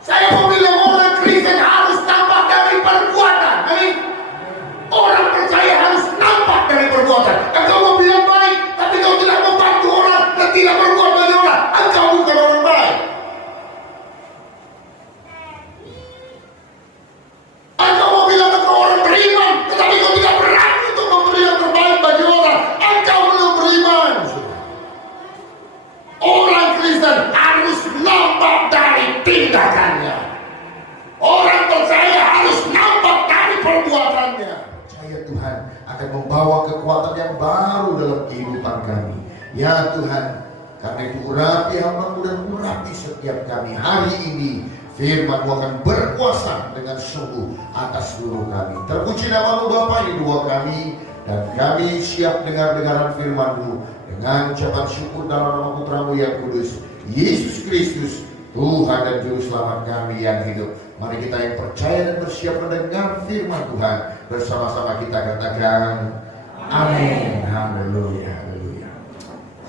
Saya mau bilang orang Kristen harus nampak dari perbuatan. Amin. Orang percaya harus nampak dari perbuatan. Engkau mau bilang baik, tapi kau tidak membantu orang dan tidak berbuat bagi orang, engkau bukan orang baik. Engkau mau bilang engkau orang beriman, tetapi kau tidak berani untuk memberi yang terbaik bagi orang, engkau belum beriman. Orang Kristen harus nampak dari tindakannya. Orang percaya harus nampak dari perbuatannya. Percaya Tuhan akan membawa kekuatan yang baru dalam kehidupan kami. Ya Tuhan, karena itu urapi hamba-Mu dan urapi setiap kami. Hari ini firman-Mu akan berkuasa dengan sungguh atas seluruh kami. Terpuji nama-Mu Bapa di dua kami, dan kami siap dengar-dengaran firman-Mu dengan ucapan syukur dalam nama Putra-Mu yang kudus, Yesus Kristus, Tuhan dan Juru Selamat kami yang hidup. Mari kita yang percaya dan bersiap mendengar firman Tuhan, bersama-sama kita katakan amin. Haleluya, haleluya.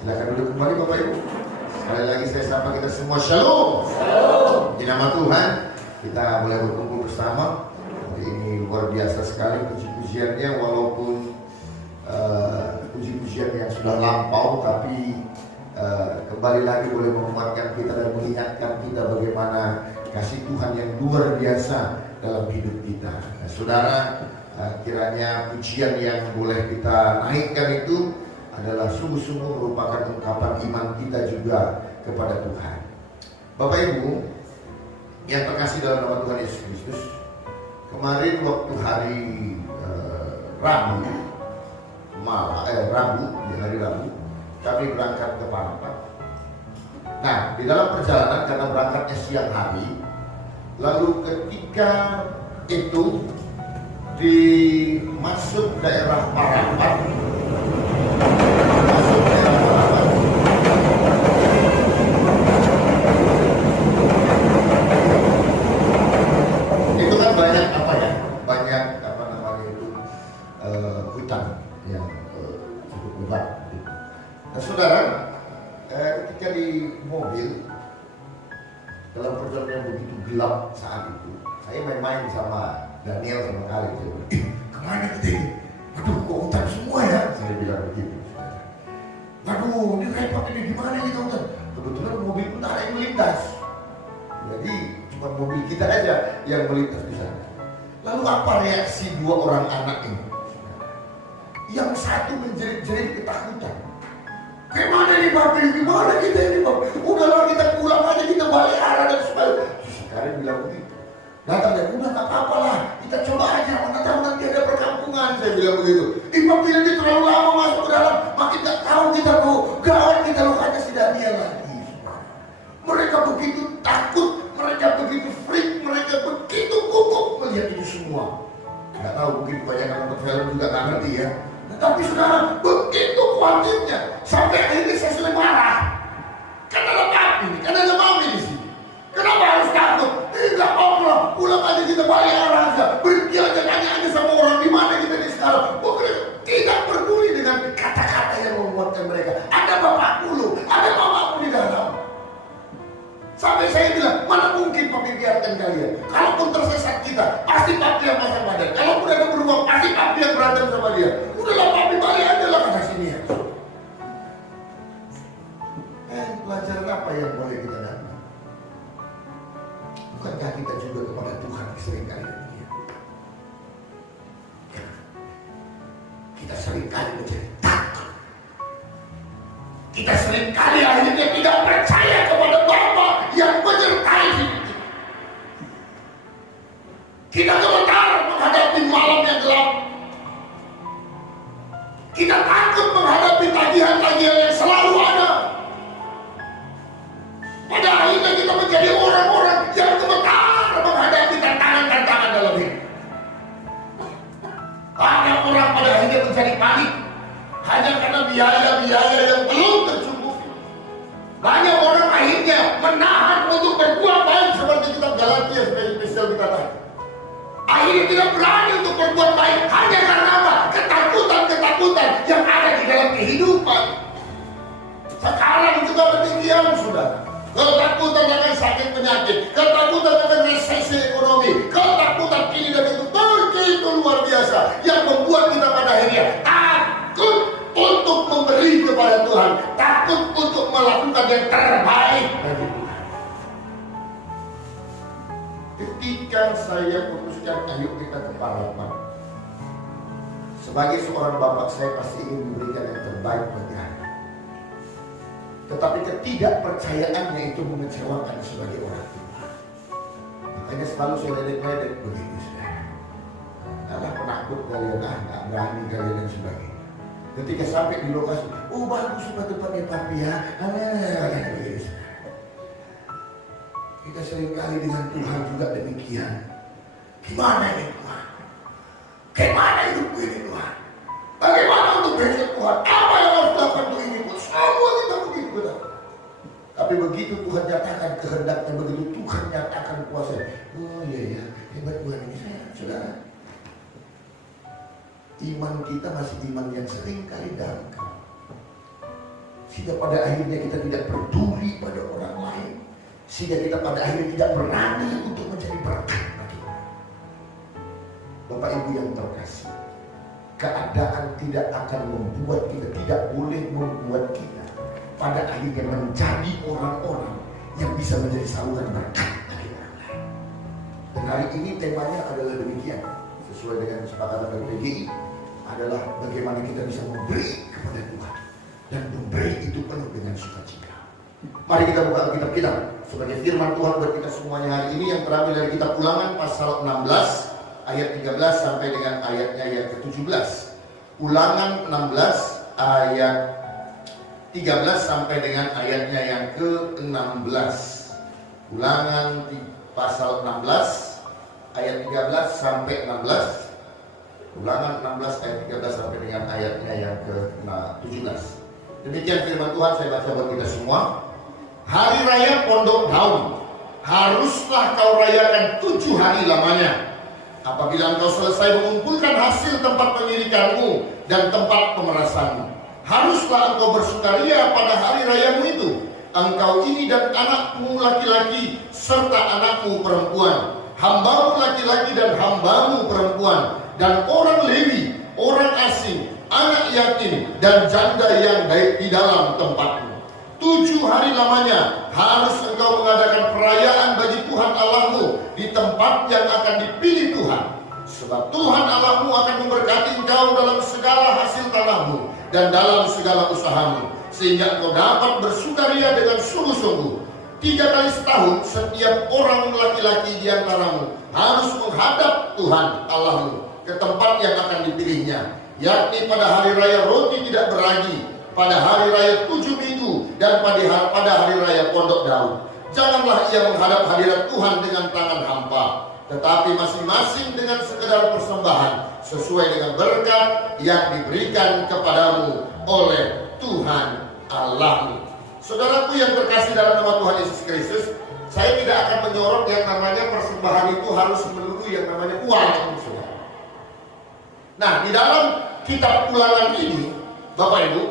Silakan duduk kembali Bapak Ibu. Sekali lagi saya sapa kita semua, shalom. Shalom. Di nama Tuhan kita boleh berkumpul bersama. Hari ini luar biasa sekali puji-pujiannya, walaupun puji-pujian yang sudah lampau, tapi kembali lagi boleh menguatkan kita dan mengingatkan kita bagaimana kasih Tuhan yang luar biasa dalam hidup kita. Nah, saudara, kiranya pujian yang boleh kita naikkan itu adalah sungguh-sungguh merupakan ungkapan iman kita juga kepada Tuhan. Bapak Ibu yang terkasih dalam nama Tuhan Yesus Kristus, kemarin waktu hari Rabu, di hari Rabu kami berangkat ke Parapat. Nah, di dalam perjalanan karena berangkatnya siang hari, lalu ketika itu di masuk daerah Parapat, itu kan banyak banyak hutan yang cukup lebat. Nah, saudara, ketika di mobil dalam perjalanan yang begitu gelap saat itu, saya main-main sama Daniel sama Khalid. Kemana kita ini? Aduh, kok hutan semua ya? Saya bilang begitu. Aduh, ini repot ini, gimana kita hutan? Kebetulan mobil pun tak ada yang melintas. Jadi cuma mobil kita aja yang melintas di sana. Lalu apa reaksi dua orang anak ini? Yang satu menjerit-jerit ketakutan. Gimana nih Bapak? Gimana kita ini Bapak? Udahlah kita pulang aja, kita balik arah dan sebagainya. Sekarang bilang begitu. Datang dan udah tak apa-apa lah, kita coba aja, mana tahu nanti ada perkampungan. Saya bilang begitu. Bapak ini terlalu lama masuk ke dalam, makin tak tahu kita mau gawat kita lukanya si Daniel lagi. Mereka begitu takut, mereka begitu freak, mereka begitu gugup melihat itu semua. Nggak tahu, mungkin banyak yang nonton film juga nggak ngerti ya. Tapi saudara, begitu khawatirnya sampai akhirnya saya sudah marah. Kan ada papi, kan ada mami di sini. Kenapa harus takut? Enggak Allah, pulang aja kita balik arah aja. Berhenti aja, tanya aja sama orang di mana kita di sekarang. Bukan tidak peduli dengan kata-kata yang membuatkan mereka. Ada bapak dulu, ada mamaku di dalam. Sampai saya bilang, mana mungkin papi biarkan kalian. Kalaupun tersesat kita, pasti papi yang pasang badan. Kalaupun ada berubah, pasti papi yang berantem sama dia. Udahlah papi balik aja lah kata sini ya. Pelajaran apa yang boleh kita dapat? Bukankah kita juga kepada Tuhan seringkali demikian? Ya. Kita seringkali menjadi takut. Kita seringkali akhirnya tidak percaya kepada Bapa yang menyertai hidup kita. Kita gemetar menghadapi malam yang gelap. Kita takut menghadapi tagihan-tagihan yang selalu ada. Pada akhirnya kita menjadi orang-orang yang gemetar menghadapi tantangan-tantangan dalam hidup. Banyak orang pada akhirnya menjadi panik hanya karena biaya-biaya yang belum tercukupi. Banyak orang akhirnya menahan untuk berbuat baik seperti kitab Galatia spesial dikatakan. Akhirnya tidak berani untuk berbuat baik hanya karena apa? Ketakutan-ketakutan yang ada di dalam kehidupan. Sekarang juga demikian, saudara. Ketakutan akan sakit penyakit, ketakutan akan yang terbaik bagi Tuhan. Ketika saya putuskan ayo kita ke Parapan, sebagai seorang bapak saya pasti ingin memberikan yang terbaik bagi anak. Tetapi ketidakpercayaannya itu mengecewakan sebagai orang tua. Makanya selalu saya ledek-ledek begitu, saudara. Alah penakut kalian, nggak berani kalian dan sebagainya. Ketika sampai di lokasi, oh bagus sudah tempatnya papi ya, begitu. Kita seringkali dengan Tuhan juga demikian. Gimana ini Tuhan? Gimana hidupku ini Tuhan? Bagaimana untuk besok Tuhan? Apa yang harus dilakukan untuk ini Tuhan? Semua kita begitu benar. Tapi begitu Tuhan nyatakan kehendaknya, begitu Tuhan nyatakan kuasa. Oh iya, hebat Tuhan ini saya, saudara. Iman kita masih iman yang sering kali dangkal. Sehingga pada akhirnya kita tidak peduli pada orang lain. Sehingga kita pada akhirnya tidak berani untuk menjadi berkat bagi orang. Bapak Ibu yang terkasih, keadaan tidak akan membuat kita, tidak boleh membuat kita pada akhirnya menjadi orang-orang yang bisa menjadi saluran berkat bagi orang lain. Dan hari ini temanya adalah demikian, sesuai dengan kesepakatan dari PGI, adalah bagaimana kita bisa memberi kepada Tuhan dan memberi itu penuh dengan sukacita. Mari kita buka kitab kita sebagai firman Tuhan buat kita semuanya hari ini yang terambil dari kitab Ulangan pasal 16 ayat 13 sampai dengan ayatnya yang ke-17. Ulangan 16 ayat 13 sampai dengan ayatnya yang ke-16. Ulangan pasal 16 ayat 13 sampai 16. Ulangan 16 ayat 13 sampai dengan ayatnya yang ke-17. Demikian firman Tuhan, saya baca buat kita semua. Hari raya Pondok Daun haruslah kau rayakan 7 hari lamanya. Apabila engkau selesai mengumpulkan hasil tempat pengirikanmu dan tempat pemerasanmu, haruslah engkau bersukaria pada hari rayamu itu, engkau ini dan anakmu laki-laki serta anakmu perempuan, hambamu laki-laki dan hambamu perempuan, dan orang Lewi, orang asing, anak yatim, dan janda yang di dalam tempatmu. 7 hari lamanya harus engkau mengadakan perayaan bagi Tuhan Allahmu di tempat yang akan dipilih Tuhan. Sebab Tuhan Allahmu akan memberkati engkau dalam segala hasil tanahmu dan dalam segala usahamu, sehingga engkau dapat bersukaria dengan sungguh-sungguh. 3 kali setahun setiap orang laki-laki di antaramu harus menghadap Tuhan Allahmu ke tempat yang akan dipilihnya, yakni pada hari raya roti tidak beragi, pada hari raya 7 minggu, dan pada hari raya Pondok Daun. Janganlah ia menghadap hadirat Tuhan dengan tangan hampa, tetapi masing-masing dengan sekedar persembahan sesuai dengan berkat yang diberikan kepadamu oleh Tuhan Allahmu. Saudaraku yang terkasih dalam nama Tuhan Yesus Kristus, saya tidak akan menyorot yang namanya persembahan itu harus melulu yang namanya uang, saudara. Nah, di dalam kitab Ulangan ini, Bapak Ibu,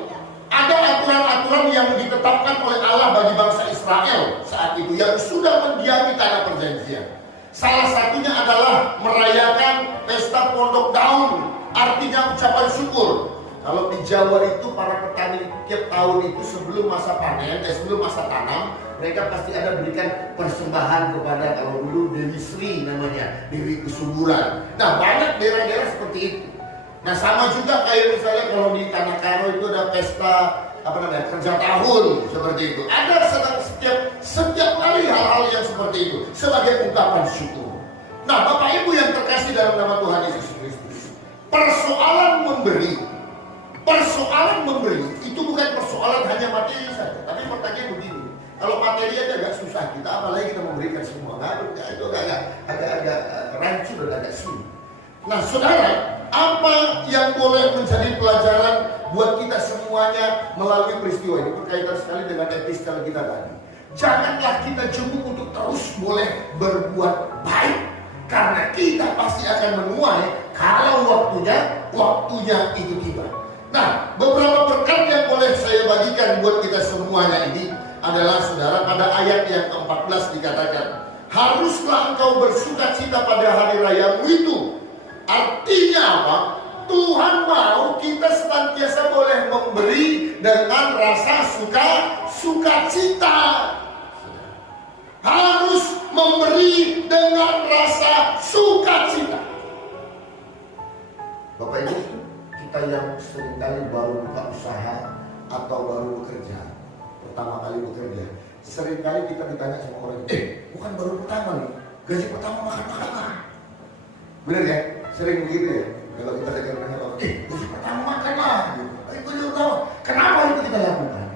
ada aturan-aturan yang ditetapkan oleh Allah bagi bangsa Israel saat itu yang sudah mendiami tanah perjanjian. Salah satunya adalah merayakan pesta Pondok Daun, artinya ucapan syukur. Kalau di Jawa itu para petani tiap tahun itu sebelum masa panen, sebelum masa tanam, mereka pasti ada berikan persembahan kepada, kalau dulu Dewi Sri namanya, Dewi Kesuburan. Nah, banyak daerah-daerah seperti itu. Nah, sama juga kayak misalnya kalau di Tanah Karo itu ada pesta kerja tahun seperti itu. Ada setiap kali hal-hal yang seperti itu sebagai ungkapan syukur. Nah, Bapak Ibu yang terkasih dalam nama Tuhan Yesus Kristus, persoalan memberi itu bukan persoalan hanya materi saja. Tapi pertanyaan begini, kalau materi aja agak susah kita, apalagi kita memberikan semua. Itu agak rancu dan agak sulit. Nah, saudara, apa yang boleh menjadi pelajaran buat kita semuanya melalui peristiwa ini berkaitan sekali dengan epistel kita tadi. Janganlah kita jemu untuk terus boleh berbuat baik, karena kita pasti akan menuai kalau waktunya itu tiba. Nah, beberapa berkat yang boleh saya bagikan buat kita semuanya ini adalah, saudara, pada ayat yang ke-14 dikatakan, haruslah engkau bersukacita pada hari rayamu itu. Artinya apa? Tuhan mau kita senantiasa boleh memberi dengan rasa sukacita. Harus memberi dengan rasa sukacita. Bapak Ibu, kita yang seringkali baru buka usaha atau baru bekerja, pertama kali bekerja, seringkali kita ditanya sama orang, bukan baru pertama nih, gaji pertama makan-makan lah. Bener ya? Sering begitu ya? Kalau kita dengar orang, gaji pertama makan lah. Itu juga tahu. Kenapa itu kita lakukan?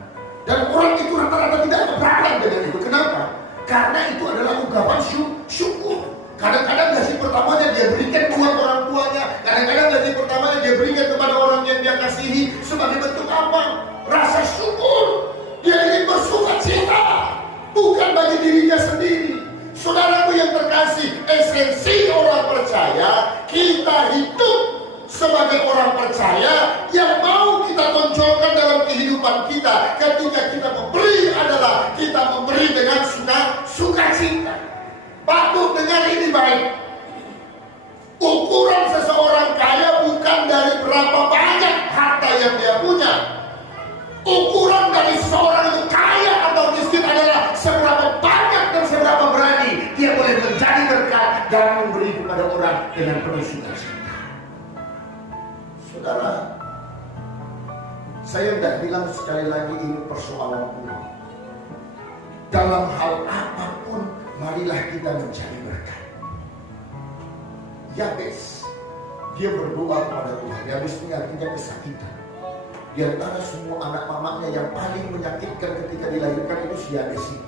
Dan orang itu rata-rata tidak keberatan dengan itu. Kenapa? Karena itu adalah ungkapan syukur. Kadang-kadang gaji pertamanya dia berikan buat orang tuanya. Kadang-kadang gaji pertamanya dia berikan kepada orang yang dia kasihi. Sebagai bentuk apa? Rasa syukur. Dia ingin bersukacita, bukan bagi dirinya sendiri. Saudaraku yang terkasih, esensi orang percaya, kita hidup sebagai orang percaya yang mau kita tonjolkan dalam kehidupan kita. Ketika kita memberi adalah kita memberi dengan sukacita. Patut dengar ini baik. Ukuran seseorang kaya bukan dari berapa banyak harta yang dia punya. Ukuran dari seseorang itu kaya atau miskin adalah seberapa banyak dan seberapa berani dia boleh menjadi berkat dan memberi kepada orang dengan penuh sukacita. Saudara, saya tidak bilang sekali lagi ini persoalan uang. Dalam hal apapun, marilah kita mencari berkat. Yabes, dia berdoa kepada Tuhan. Yabes ini artinya kesakitan. Di antara semua anak mamanya yang paling menyakitkan ketika dilahirkan itu si Yabes ini.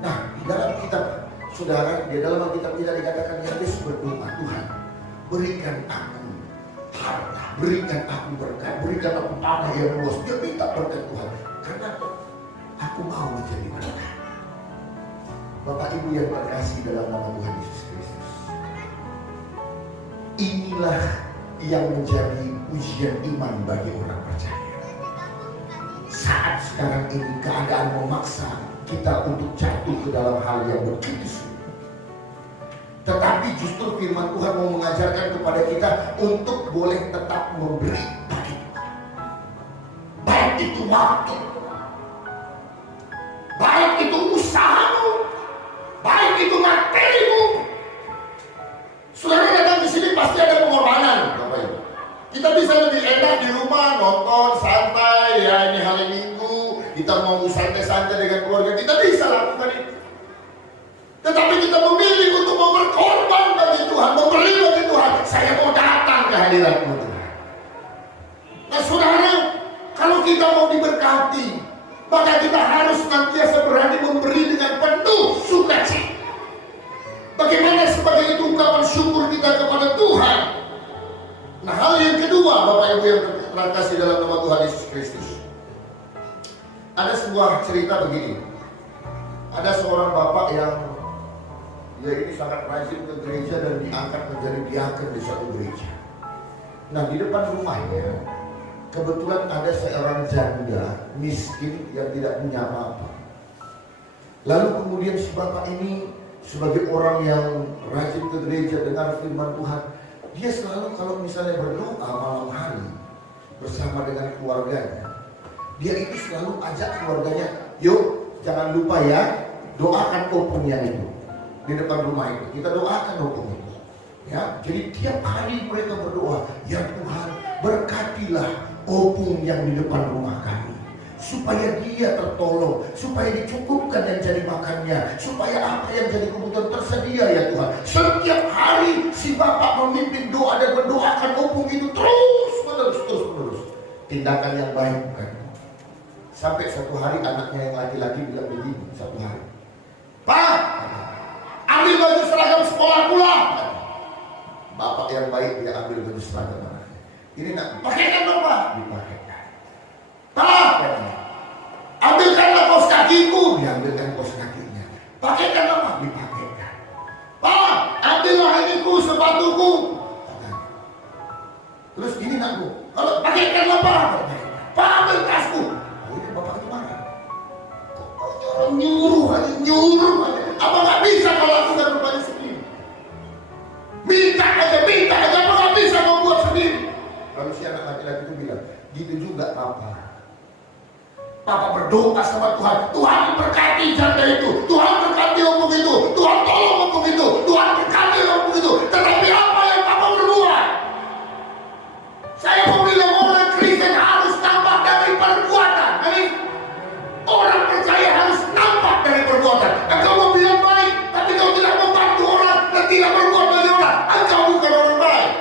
Nah, di dalam kitab, saudara, di dalam kitab tidak dikatakan Yabes berdoa, Tuhan, berikan aku harta, berikan aku berkat, berikan aku tanah yang luas. Dia minta berkat Tuhan. Karena aku mau menjadi berkat. Bapak Ibu yang terkasih dalam nama Tuhan Yesus Kristus, inilah yang menjadi ujian iman bagi orang percaya. Saat sekarang ini keadaan memaksa kita untuk jatuh ke dalam hal yang begitu sulit. Tetapi justru firman Tuhan mau mengajarkan kepada kita untuk boleh tetap memberi bagi Tuhan. Baik itu waktu, baik itu usahamu, baik itu materimu. Saudara datang di sini pasti ada pengorbanan, Bapak Ibu. Kita bisa lebih enak di rumah nonton santai, ya ini hari Minggu, kita mau santai-santai dengan keluarga, kita bisa lakukan itu. Tetapi kita memilih untuk mau berkorban bagi Tuhan, memberi bagi Tuhan. Saya mau datang ke hadirat-Mu Tuhan. Nah saudara, kalau kita mau diberkati, maka kita harus senantiasa berani memberi dengan penuh sukacita. Bagaimana sebagai itu ungkapan syukur kita kepada Tuhan. Nah hal yang kedua, Bapak Ibu yang terkasih dalam nama Tuhan Yesus Kristus, ada sebuah cerita begini. Ada seorang bapak yang dia ini sangat rajin ke gereja dan diangkat menjadi diaken di suatu gereja. Nah di depan rumahnya kebetulan ada seorang janda miskin yang tidak punya apa-apa. Lalu kemudian si bapak ini sebagai orang yang rajin ke gereja dengar firman Tuhan, dia selalu kalau misalnya berdoa malam hari bersama dengan keluarganya, dia itu selalu ajak keluarganya, yuk jangan lupa ya, doakan opung yang itu di depan rumah itu, kita doakan opung itu. Ya, jadi tiap hari mereka berdoa, ya Tuhan berkatilah opung yang di depan rumah kami, supaya dia tertolong, supaya dicukupkan yang jadi makannya, supaya apa yang jadi kebutuhan tersedia ya Tuhan. Setiap hari si bapak memimpin doa dan mendoakan opung itu terus menerus. Tindakan yang baik bukan? Sampai satu hari anaknya yang laki-laki bilang begini satu hari, Pak, ambil baju seragam sekolah pula. Bapak yang baik dia ambil baju seragam anaknya. Ini nak pakaikan dong Pak, dipakaikan. Pak, ambilkanlah kaos kakiku, diambilkan kaos kakinya. Pakaikan apa? Dipakaikan. Pak, ambillah iniku, sepatuku. Terus ini nak Bu, kalau pakaikan apa? Pak, ambil tasku. Oh ini bapak itu marah. Kok nyuruh aja. Apa nggak bisa kalau aku nggak berbalik sendiri? Minta aja, apa nggak bisa membuat sendiri? Lalu si anak laki-laki itu bilang, gitu juga Papa. Papa berdoa sama Tuhan, Tuhan berkati janda itu, Tuhan berkati omong itu, Tuhan tolong omong itu, Tuhan berkati omong itu. Tetapi apa yang Papa berbuat? Saya mau bilang orang Kristen harus nampak dari perbuatan. Amin. Orang percaya harus nampak dari perbuatan. Engkau mau bilang baik, tapi kau tidak membantu orang dan tidak berbuat bagi orang, engkau bukan orang baik.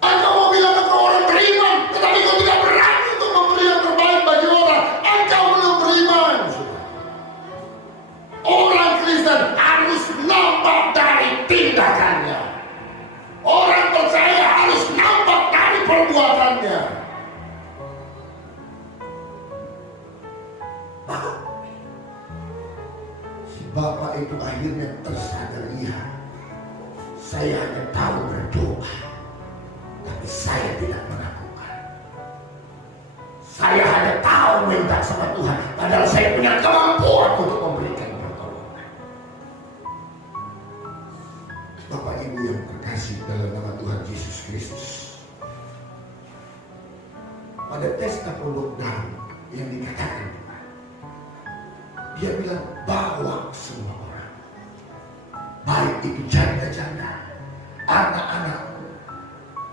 Engkau mau bilang engkau orang beriman, tetapi kau tidak berani untuk memberi yang terbaik bagi orang, engkau belum beriman. Orang Kristen harus nampak dari tindakannya. Orang percaya harus nampak dari perbuatannya. Si bapak itu akhirnya tersadar, iya, saya hanya tahu berdoa, tapi saya tidak melakukan. Saya hanya tahu minta sama Tuhan, padahal saya punya kemampuan untuk memberikan pertolongan. Bapak Ibu yang terkasih dalam nama Tuhan Yesus Kristus, pada pesta pondok daun yang dikatakan Tuhan, dia bilang bawa semua orang, baik itu janda-janda, anak-anakmu,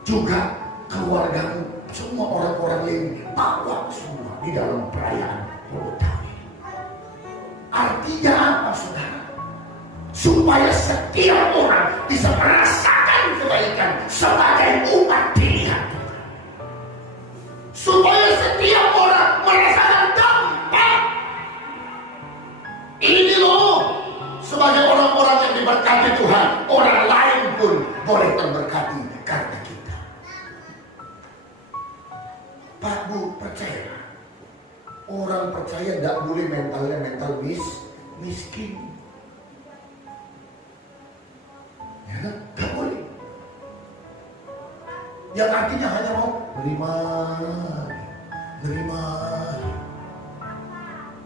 juga keluargamu, semua orang-orang yang bawa semua di dalam perayaan pondok daun. Artinya apa, saudara? Supaya setiap orang bisa merasakan kebaikan sebagai umat pilihan Tuhan. Supaya setiap orang merasakan dampak. Ini loh, sebagai orang-orang yang diberkati Tuhan, orang lain pun boleh terberkati karena kita. Pak Bu, percaya, orang percaya tidak boleh mentalnya mental miskin. Ya, gak boleh. Yang artinya hanya mau menerima.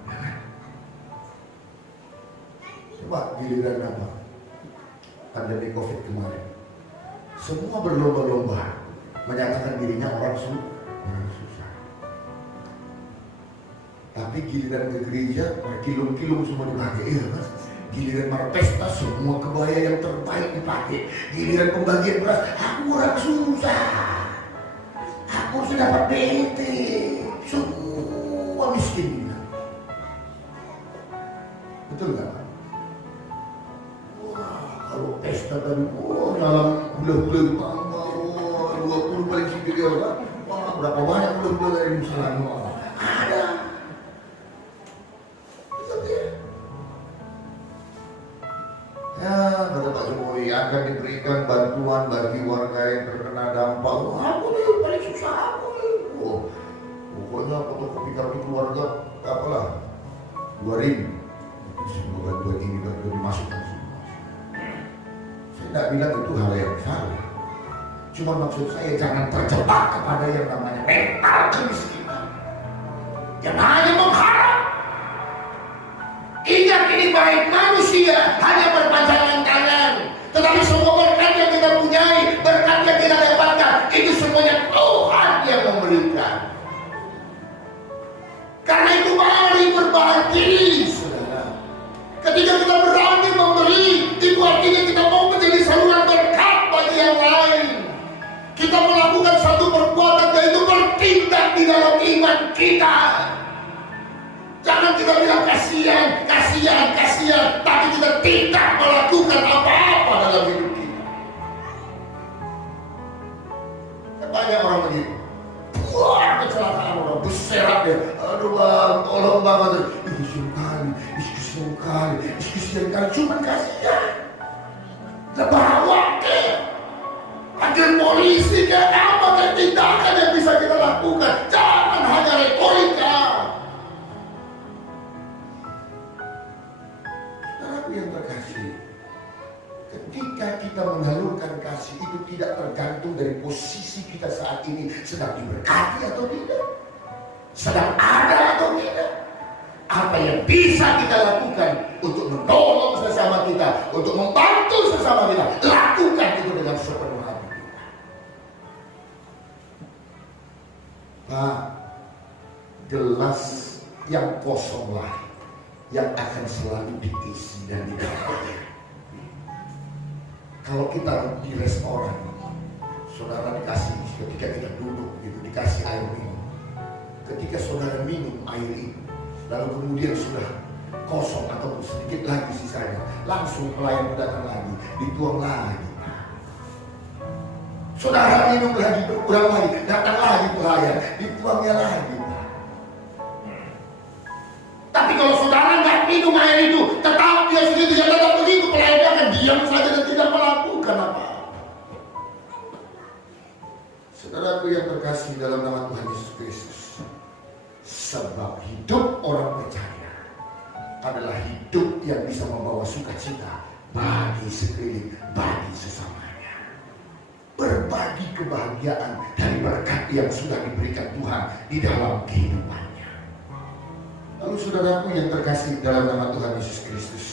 Ya kan? Coba giliran apa? Pandemi COVID kemarin, semua berlomba-lomba menyatakan dirinya orang susah. Tapi giliran ke gereja, kilung-kilung semua dipakai, iya kan? Giliran marpesta, semua kebaya yang terbaik dipakai. Giliran pembagian beras, aku orang susah, aku sudah dapat BT, semua miskin. Betul gak? Wah, kalau pesta tadi, dalam hula-hula ditambah, 20 paling sedikit kan? Wah, berapa banyak hula-hula dari Nusantara? Ada. Ya, kata Pak Jokowi, akan diberikan bantuan bagi warga yang terkena dampak. Aku nih paling susah, aku nih. Pokoknya fotokopi kartu keluarga, apalah, 2.000. Semua bantuan ini bantuan dimasukkan semua. Saya tidak bilang itu hal yang salah. Cuma maksud saya jangan terjebak kepada yang namanya mental kemiskinan. Yang hanya mengharap. Ingat, ini baik manusia hanya berpanjangan tangan, tetapi semua berkat yang kita punyai, berkat yang kita dapatkan, itu semuanya Tuhan yang memberikan. Karena itu mari berbagi, saudara. Ketika kita berani memberi, itu artinya kita mau menjadi saluran berkat bagi yang lain. Kita melakukan satu perbuatan, yaitu bertindak di dalam iman kita. Jangan kita bilang kasihan, tapi kita tidak melakukan apa-apa dalam hidup kita. Banyak orang begitu. Wah, kecelakaan orang berserak ya. Aduh bang, tolong banget. Kesian kali. Cuman kasihan. Bawa ke panggil polisi ke apa ke tindakan yang bisa kita lakukan. Jangan hanya retorika. Yang terkasih, ketika kita menyalurkan kasih itu tidak tergantung dari posisi kita saat ini, sedang diberkati atau tidak, sedang ada atau tidak. Apa yang bisa kita lakukan untuk menolong sesama kita, untuk membantu sesama kita, lakukan itu dengan sepenuh hati kita. Pak, gelas yang kosonglah yang akan selalu diisi dan diisi. Kalau kita di restoran, saudara dikasih, ketika kita duduk gitu, dikasih air minum. Ketika saudara minum air itu, lalu kemudian sudah kosong atau sedikit lagi sisanya, langsung pelayan datang lagi, dituang lagi. Saudara minum lagi, berkurang lagi, datang lagi pelayan, dituangnya lagi. Tapi kalau saudara nggak minum air itu, tetap dia segitu, ya tetap begitu, pelayan akan diam saja dan tidak melakukan apa-apa. Saudaraku yang terkasih dalam nama Tuhan Yesus Kristus, sebab hidup orang percaya adalah hidup yang bisa membawa sukacita bagi sekeliling, bagi sesamanya. Berbagi kebahagiaan dari berkat yang sudah diberikan Tuhan di dalam kehidupannya. Lalu saudaraku yang terkasih dalam nama Tuhan Yesus Kristus,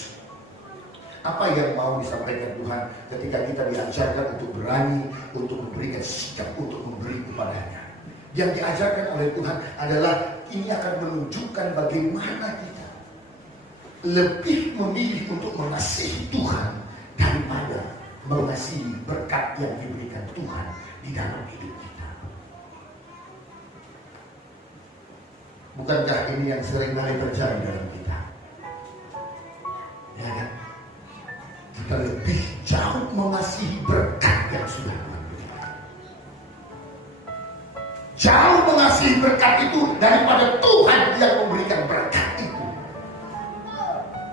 apa yang mau disampaikan Tuhan ketika kita diajarkan untuk berani, untuk memberikan sikap, untuk memberi kepadanya. Yang diajarkan oleh Tuhan adalah ini akan menunjukkan bagaimana kita lebih memilih untuk mengasihi Tuhan daripada mengasihi berkat yang diberikan Tuhan di dalam hidup kita. Bukankah ini yang sering kali terjadi dalam kita? Ya kan? Kita lebih jauh mengasihi berkat yang sudah Tuhan berikan. Jauh mengasihi berkat itu daripada Tuhan yang memberikan berkat itu.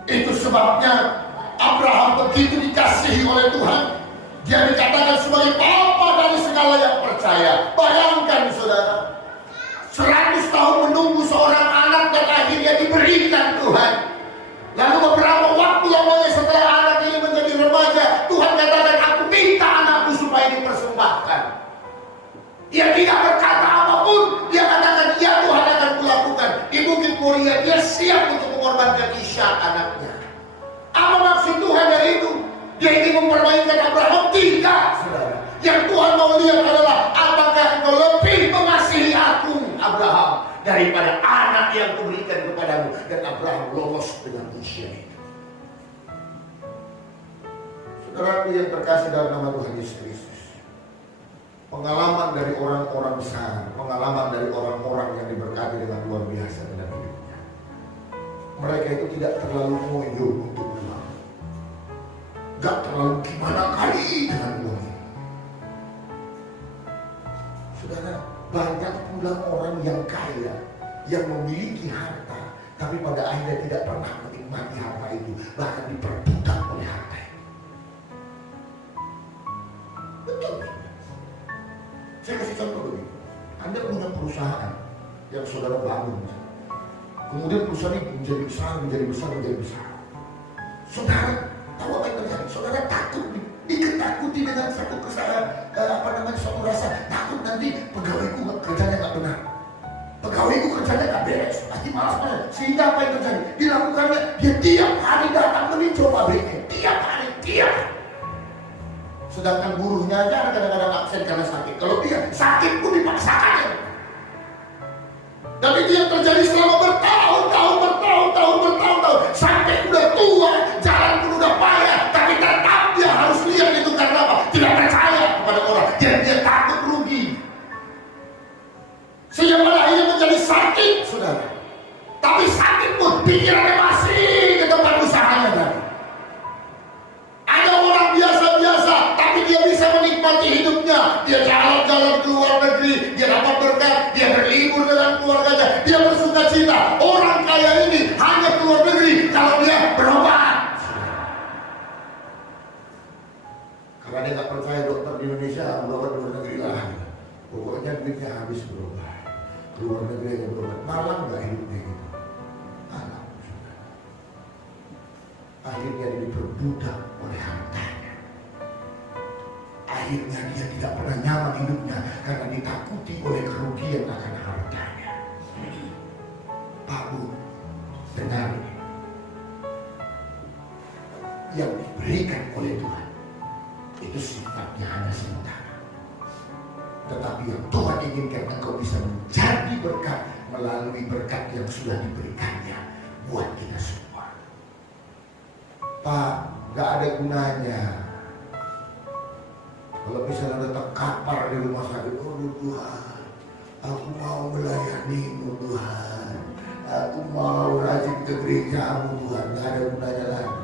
Itu sebabnya Abraham begitu dikasihi oleh Tuhan. Dia dikatakan sebagai bapa dari segala yang percaya. Bayangkan saudara, 100 tahun menunggu seorang anak dan akhirnya diberikan Tuhan. Lalu beberapa waktu lamanya setelah anak ini menjadi remaja, Tuhan katakan, aku minta anakku supaya dipersembahkan. Dia tidak berkata apapun. Dia katakan, ya Tuhan akan kulakukan. Di Bukit Moria dia siap untuk mengorbankan Ishak anaknya. Apa maksud Tuhan dari itu? Dia ingin mempermainkan Abraham? Tidak, saudara. Yang Tuhan mau lihat adalah apakah engkau lebih mengasihi aku, Abraham, daripada anak yang kuberikan kepadamu. Dan Abraham lolos dengan usia itu. Saudaraku yang terkasih dalam nama Tuhan Yesus Kristus, pengalaman dari orang-orang besar, pengalaman dari orang-orang yang diberkati dengan luar biasa dalam hidupnya, mereka itu tidak terlalu ngoyo untuk uang, gak terlalu gimana kali dengan uang ini. Saudara, banyak pula orang yang kaya, yang memiliki harta, tapi pada akhirnya tidak pernah menikmati harta itu, bahkan diperbudak oleh harta itu. Betul. Saya kasih contoh begini. Anda punya perusahaan yang saudara bangun, kemudian perusahaan ini menjadi besar, menjadi besar, menjadi besar. Saudara tahu apa yang terjadi? Saudara takut, diketakuti dengan satu suatu rasa takut nanti pegawaiku kerjanya nggak benar, pegawaiku kerjanya nggak beres, pasti malas. Sehingga apa yang terjadi? Dilakukannya dia tiap hari datang meninjau pabriknya, tiap hari. Sedangkan buruhnya aja kadang-kadang absen karena sakit. Kalau dia sakit pun dipaksakan. Dan itu yang terjadi selama bertahun-tahun. Sampai udah tua, jalan pun udah payah, tapi tetap dia harus lihat itu karena apa? Tidak percaya kepada orang. Dia takut rugi. Sehingga pada akhirnya menjadi sakit, saudara. Tapi sakit pun pikirannya masih ke tempat usahanya tadi. Ada orang biasa-biasa, tapi dia bisa menikmati hidupnya. Dia jalan-jalan ke luar negeri, dia dapat berkat, dia berlibur dengan keluarganya, dia bersuka cita. Orang kaya ini hanya ke luar negeri kalau dia berobat. Karena dia nggak percaya dokter di Indonesia, berobat di luar negeri lah. Pokoknya duitnya habis berobat. Keluar negeri aja berobat. Malang nggak hidupnya gitu. Malang. Akhirnya dia diperbudak oleh hartanya. Akhirnya dia tidak pernah nyaman hidupnya karena ditakuti oleh kerugian akan hartanya. Pak Bu, dengar ini. Yang diberikan oleh Tuhan itu sifatnya hanya sementara. Tetapi yang Tuhan inginkan engkau bisa menjadi berkat melalui berkat yang sudah diberikannya buat kita semua. Pak, gak ada gunanya kalau misalnya ada terkapar di rumah sakit. Oh Tuhan, aku mau melayani-Mu Tuhan, aku mau rajin ke gereja-Mu Tuhan. Gak ada gunanya lagi.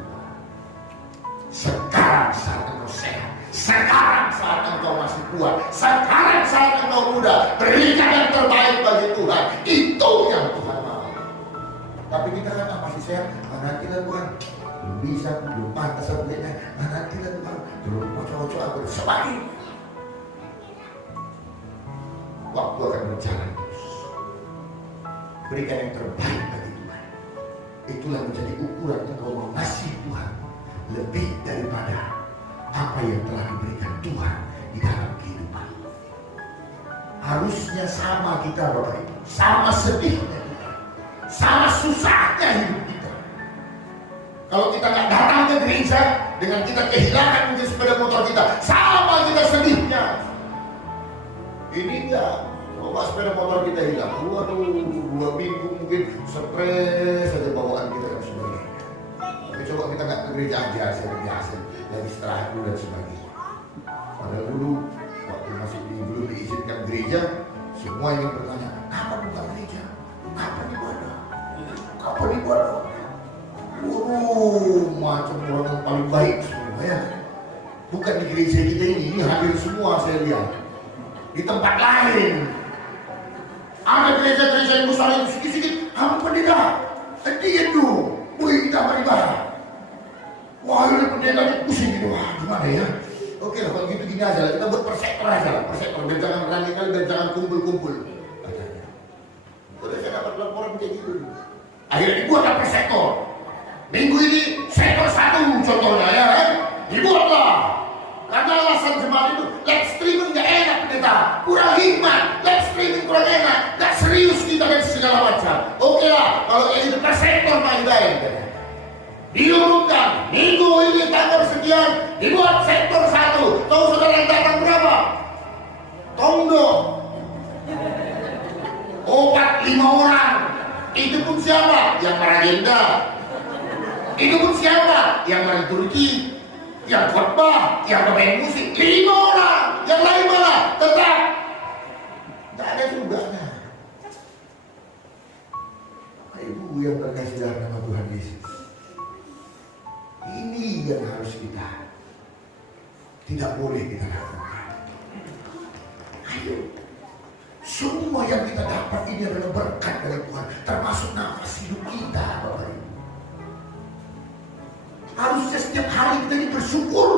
Sekarang saat engkau sehat, sekarang saat engkau masih kuat, sekarang saat engkau muda, berikan yang terbaik bagi Tuhan. Itu yang Tuhan mau. Tapi kita kan masih sehat, nantilah Tuhan, belum bisa, belum pantas sebagainya, nantilah Tuhan, belum cocok aku sebagai. Waktu akan berjalan terus. Berikan yang terbaik bagi Tuhan. Itulah menjadi ukuran engkau mengasihi Tuhan lebih daripada apa yang telah diberikan Tuhan di dalam kehidupan. Harusnya sama kita Bapak Ibu, sama sedihnya kita, sama susahnya hidup kita. Kalau kita nggak datang ke gereja, dengan kita kehilangan mungkin sepeda motor kita, sama kita sedihnya. Ini enggak, coba sepeda motor kita hilang, waduh, 2 minggu mungkin stres saja bawaan kita dan sebagainya. Tapi coba kita nggak ke gereja aja, biasa, dan istirahat dulu dan sebagainya. Padahal dulu waktu masih belum diizinkan gereja, semua yang bertanya, kapan buka gereja? Kapan ibadah? Kapan ibadah? Macam orang yang paling baik semua ya. Bukan di gereja kita ini hadir semua saya lihat. Di tempat lain ada gereja-gereja yang besar yang sikit-sikit, kamu pendeta, hadiah dulu, wih kita beribadah. Wah ini pendeta ini pusing gitu, wah gimana ya? Oke lah kalau gitu gini aja lah, kita buat persektor aja lah, persektor, biar jangan radikal, biar jangan kumpul-kumpul. Udah saya dapat laporan kayak gitu. Akhirnya dibuatlah persektor. Minggu ini sektor 1 contohnya ya kan, dibuatlah. Karena alasan jemaat itu, live streaming gak enak pendeta, kurang hikmat, live streaming kurang enak, gak serius kita dan segala macam. Oke lah, kalau kayak itu persektor main-main. Diumumkan, minggu ini tanggal sekian, dibuat sektor 1. Tahu saudara yang datang berapa? Tonggo 4-5 orang. Itu pun siapa? Yang meragenda. Itu pun siapa? Yang meliturgi, yang khotbah, yang bermain musik. 5 orang. Yang lain malah tetap gak ada surganya. Ibu yang terkasih dalam nama Tuhan Yesus, ini yang harus kita tidak boleh kita lakukan. Ayo, semua yang kita dapat ini adalah berkat dari Tuhan, termasuk nafas hidup kita, Bapak Ibu. Harusnya setiap hari kita ini bersyukur.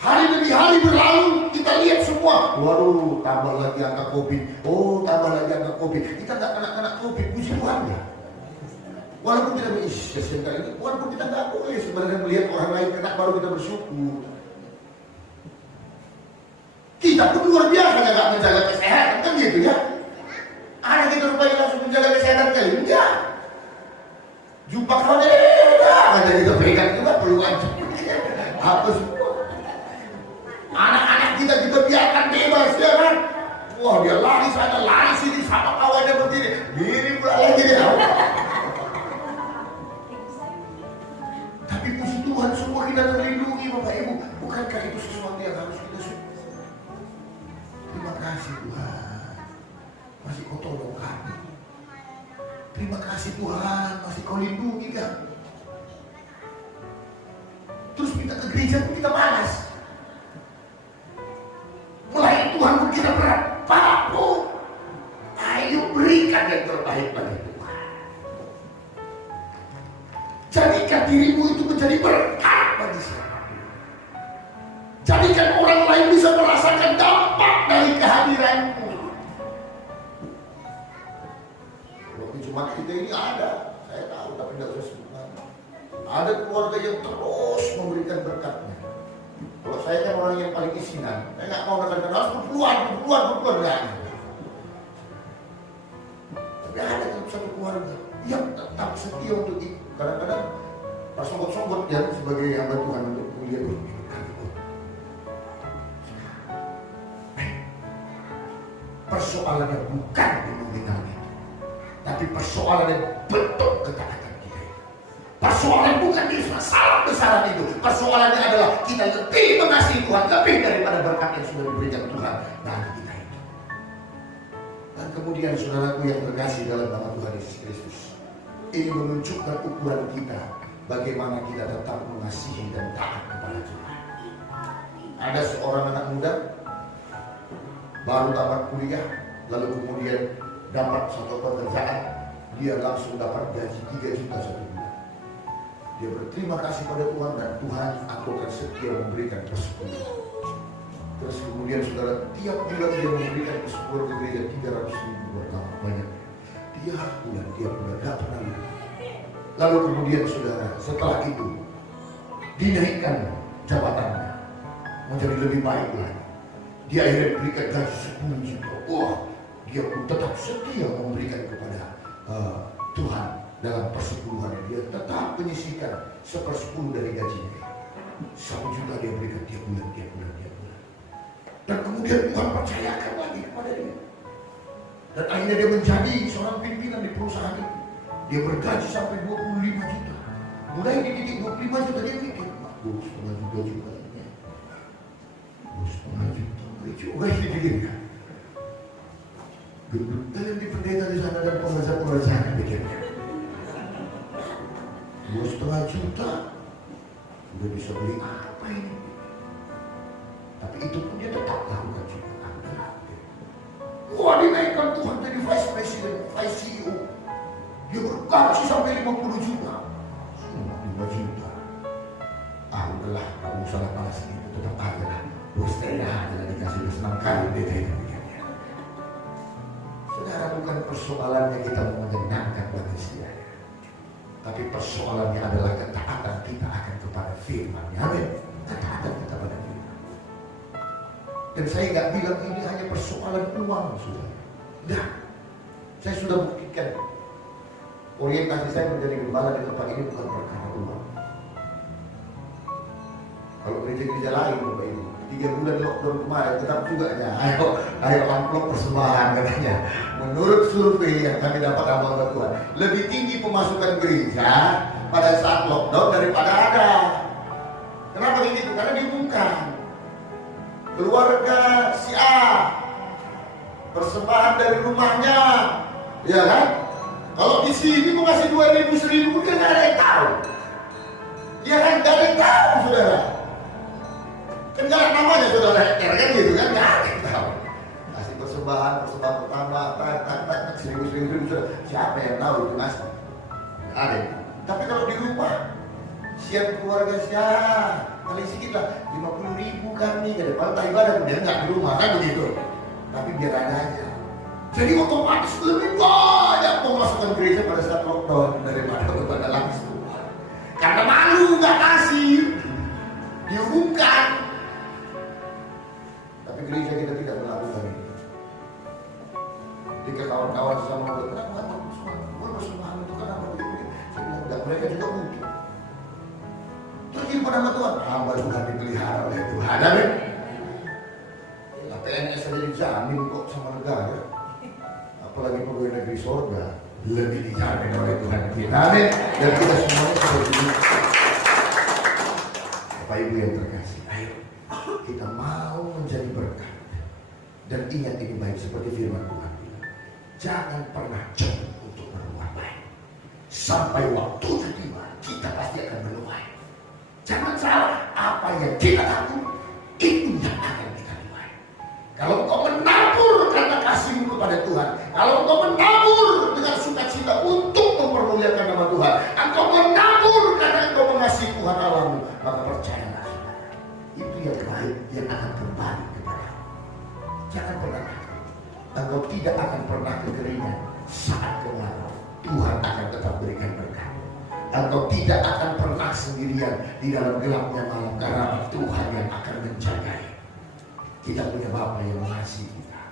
Hari demi hari berlalu, kita lihat semua, waduh, tambah lagi angka COVID. Oh, tambah lagi angka COVID. Kita nggak kena COVID, puji Tuhan ya. Walaupun kita kasihan kali ini, walaupun kita nggak boleh sebenarnya melihat orang lain kena baru kita bersyukur. Kita pun luar biasa nggak menjaga kesehatan kan gitu ya. Ada kita rupanya langsung menjaga kesehatan kali enggak. Jumpa kawan ada kita berikan juga peluang hapus. Anak-anak kita biarkan bebas ya kan. Wah dia lari sana lari sini sama kawannya begini. Ini pula lagi dia. Tapi puji Tuhan semua kita terlindungi Bapak Ibu. Bukankah itu sesuatu yang harus kita syukur? Terima kasih Tuhan, masih kau tolong kami. Terima kasih Tuhan, masih kau lindungi kami. Terus kita ke gereja pun kita malas. Melayani Tuhan pun kita berat. Papu, ayo berikan yang terbaik bagi Tuhan. Jadikan dirimu itu menjadi berkat bagi siapa. Jadikan orang lain bisa merasakan dampak dari kehadiranmu. Kalau cuma kita ini ada, saya tahu tapi tidak usah sebutkan. Ada keluarga yang terus memberikan berkatnya. Kalau saya kan orang yang paling isinan, saya nggak mau katakan harus berkeluar, enggak. Tapi ada satu keluarga yang tetap setia untuk itu. Kadang-kadang pas sombong-sombong ya sebagai hamba Tuhan untuk mulia persoalannya bukan di nominalnya, tapi persoalannya bentuk ketaatan kita. Persoalan bukan di masalah besaran itu. Persoalannya adalah kita lebih mengasihi Tuhan, lebih daripada berkat yang sudah diberikan Tuhan bagi kita itu. Dan kemudian saudaraku yang terkasih dalam nama Tuhan Yesus Kristus, ini menunjukkan ukuran kita bagaimana kita tetap mengasihi dan taat kepada Tuhan. Ada seorang anak muda baru tamat kuliah, lalu kemudian dapat satu pekerjaan, dia langsung dapat gaji 3 juta satu bulan. Dia berterima kasih pada Tuhan, dan Tuhan, aku akan setia memberikan persepuluhan. Terus kemudian saudara, tiap bulan dia memberikan persepuluhan ke gereja 300.000 bertambah banyak. Tiap bulan gak pernah lupa. Lalu kemudian saudara, setelah itu dinaikkan jabatannya menjadi lebih baik lagi. Dia akhirnya berikan gaji 10 juta. Wah, dia pun tetap setia memberikan kepada Tuhan dalam persepuluhannya. Dia tetap menyisihkan 1/10 dari gajinya. 1 juta dia berikan tiap bulan. Dan kemudian Tuhan percayakan lagi kepada dia. Dan akhirnya dia menjadi seorang pimpinan di perusahaan itu. Dia bergaji sampai 25 juta. Mulai dididik 25 juta, dia mikir, 2,5 juta juga. 2,5 juta juga dididik. Gedung kalian di pendeta di sana dan pengajar-pengajar pikirnya. 2,5 juta udah bisa beli apa ini? Tapi itu pun dia tetap lakukan juga. Wah, dinaikkan Tuhan jadi vice president, vice CEO. Dia bergaji sampai 50 juta. 5 juta. Udahlah, gak usah lah panas itu, tetap aja lah. 2,5 aja lah dikasih senang kali beda itu pikirnya. Saudara, bukan persoalannya kita menyenangkan manusia, tapi persoalannya adalah ketaatan kita akan kepada firman. Amin. Ketaatan kita pada firman. Dan saya nggak bilang ini hanya persoalan uang, sudah. Enggak. Saya sudah buktikan. Orientasi saya menjadi gembala di tempat ini bukan perkara uang. Kalau gereja-gereja lain, Bapak Ibu, 3 bulan lockdown kemarin tetap juga ya. Ayo amplop persembahan katanya. Menurut survei yang kami dapat amal Tuhan, lebih tinggi pemasukan gereja pada saat lockdown daripada ada. Kenapa begitu? Karena dibuka. Keluarga si A persembahan dari rumahnya, ya kan? Kalau di sini mau kasih 2.000, 1.000, mungkin nggak ada yang tahu. Ya kan, nggak ada yang tahu, saudara. Kan nggak ada namanya saudara hacker kan gitu kan, nggak ada yang tahu. Kasih persembahan pertama, tak 1.000, siapa yang tahu itu ngasih? Nggak ada. Tapi kalau di rumah, siap keluarga siap. Paling sedikit lah 50.000 kami ke depan tak ibadah, kemudian nggak di rumah kan begitu. Tapi biar ada aja. Jadi otomatis lebih banyak pemasukan gereja pada saat lockdown daripada lagi semua. Karena malu nggak kasih, diumumkan. Tapi gereja kita tidak melakukan ini. Ketika kawan-kawan sesama kenapa nggak bersembahan untuk kenapa begini? Saya bilang enggak, mereka juga butuh. Terus gini pada nama Tuhan, hamba Tuhan dipelihara oleh Tuhan. Amin. PNS saja dijamin kok sama negara. Apalagi pegawai negeri surga lebih dijamin oleh Tuhan kita. Amin. Dan kita semuanya sudah diberi. Bapak Ibu yang terkasih, ayo kita mau menjadi berkat. Dan ingat ini baik seperti firman Tuhan bilang, jangan pernah jatuh untuk berbuat baik. Sampai waktunya tiba, kita pasti akan menuai. Jangan salah, apa yang kita takut itu yang akan kita tuai. Kalau engkau menabur karena kasihmu kepada Tuhan, kalau engkau menabur dengan sukacita untuk mempermuliakan nama Tuhan, engkau menabur karena engkau mengasihi Tuhan Allahmu, maka percayalah, itu yang baik yang akan kembali kepadamu. Jangan pernah takut. Engkau tidak akan pernah kekeringan saat kemarau. Tuhan akan tetap berikan berkat. Engkau tidak akan pernah sendirian di dalam gelapnya malam, karena Tuhan yang akan menjagai. Kita punya Bapa yang mengasihi kita,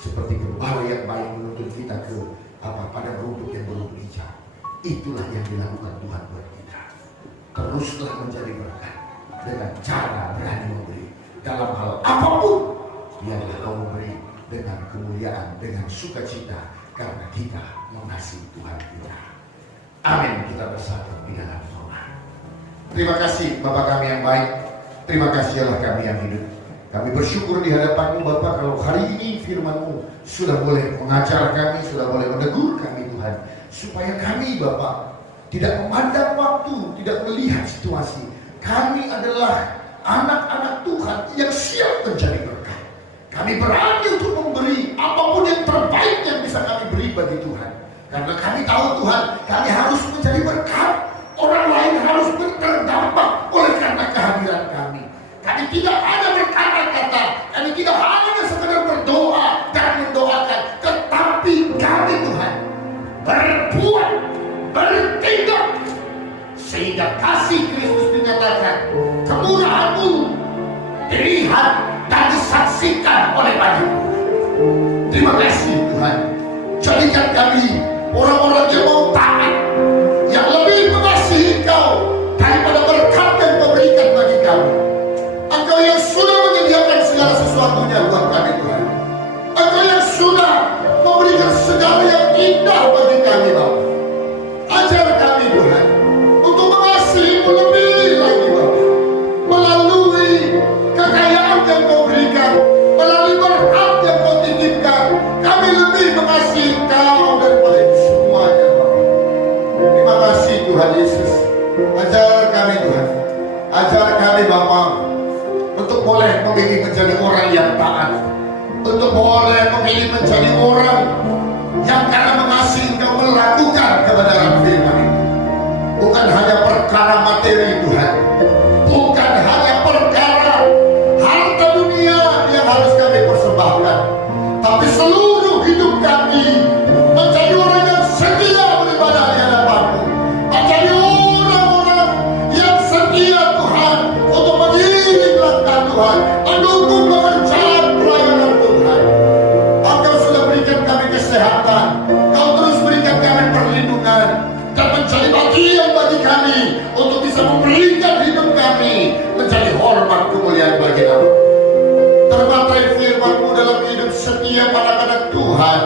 seperti gembala yang baik menuntun kita ke pada rumput yang belum hijau. Itulah yang dilakukan Tuhan buat kita. Teruslah menjadi berkat dengan cara berani memberi dalam hal apapun. Biarlah kau memberi dengan kemuliaan, dengan sukacita, karena kita mengasihi Tuhan kita. Amin. Kita bersatu di dalam doa. Terima kasih Bapa kami yang baik. Terima kasih Allah kami yang hidup. Kami bersyukur di hadapan-Mu Bapa, kalau hari ini firman-Mu sudah boleh mengajar kami, sudah boleh menegur kami Tuhan, supaya kami Bapa tidak memandang waktu, tidak melihat situasi. Kami adalah anak-anak Tuhan yang siap menjadi berkat. Kami berani untuk memberi apapun yang terbaik yang bisa kami beri bagi Tuhan, karena kami tahu Tuhan, kami harus menjadi berkat. Orang lain harus terdampak oleh karena kehadiran kami. Kami tidak hanya berkata-kata, kami tidak hanya sekedar berdoa dan mendoakan, tetapi kami Tuhan berbuat, bertindak, sehingga kasih Kristus dinyatakan, kemurahan-Mu dilihat dan disaksikan oleh banyak orang. Terima kasih Tuhan. Jadikan kami orang-orang yang mau taat, yang lebih mengasihi Kau daripada berkat yang Kau berikan bagi kami. Engkau yang sudah menyediakan segala sesuatunya buat kami Tuhan. Engkau yang sudah memberikan segala yang indah bagi kami Bapa. Ajar kami Tuhan untuk mengasihi-Mu lebih lagi Bapa, melalui kekayaan yang Kau berikan, melalui berkat yang Kau titipkan. Kami lebih mengasihi Kau daripada itu semuanya Bapa. Terima kasih Tuhan Yesus. Ajar kami Tuhan, ajar kami Bapa, untuk boleh memilih menjadi orang yang taat, untuk boleh memilih menjadi orang yang karena mengasihi Engkau melakukan kebenaran firman itu. Bukan hanya perkara materi Tuhan, bukan hanya perkara harta dunia yang harus kami persembahkan, tapi seluruh hidup kami menjadi orang yang setia beribadah di hadapan-Mu, menjadi orang-orang yang setia Tuhan untuk mengiring langkah Tuhan, mendukung pekerjaan pelayanan Tuhan. Engkau sudah berikan kami kesehatan, Kau terus berikan kami perlindungan, dan menjadi bagian bagi kami untuk bisa memberikan hidup kami menjadi hormat kemuliaan bagi Nama. Terbatai firman-Mu dalam hidup setiap anak-anak Tuhan.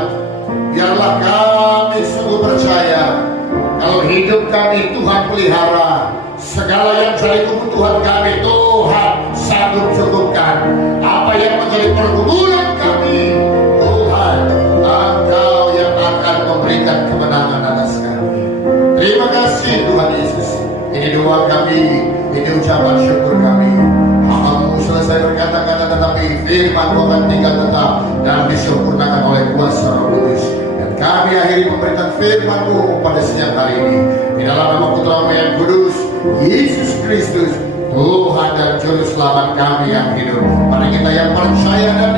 Biarlah kami sungguh percaya kalau hidup kami Tuhan pelihara, segala yang jadi kebutuhan kami Tuhan sanggup cukupkan. Apa yang menjadi pergumulan kami Tuhan, Engkau yang akan memberikan kemenangan atas kami. Terima kasih Tuhan Yesus. Ini doa kami, ini ucapan syukur kami. Hamba-Mu selesai berkata-kata, tetapi firman-Mu akan tinggal tetap dan disempurnakan oleh kuasa Roh Kudus. Dan kami akhiri memberikan firman-Mu pada siang hari ini, di dalam nama Putra-Mu yang kudus, Yesus Kristus, Tuhan dan Juru Selamat kami yang hidup. Mari kita yang percaya dan